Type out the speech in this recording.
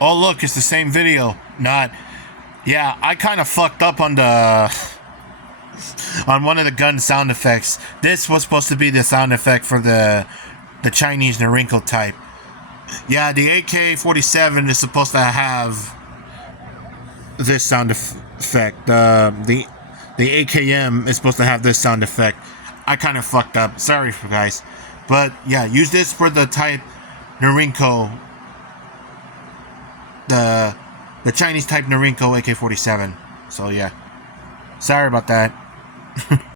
Oh, look, it's the same video. Not. Yeah, I kind of fucked up on the on one of the gun sound effects. This was supposed to be the sound effect for the Chinese Narinko type. Yeah, the AK-47 is supposed to have this sound effect. The AKM is supposed to have this sound effect. I kind of fucked up. Sorry, guys. But yeah, use this for the type Narinko. The Chinese type Narinko AK-47. So yeah. Sorry about that.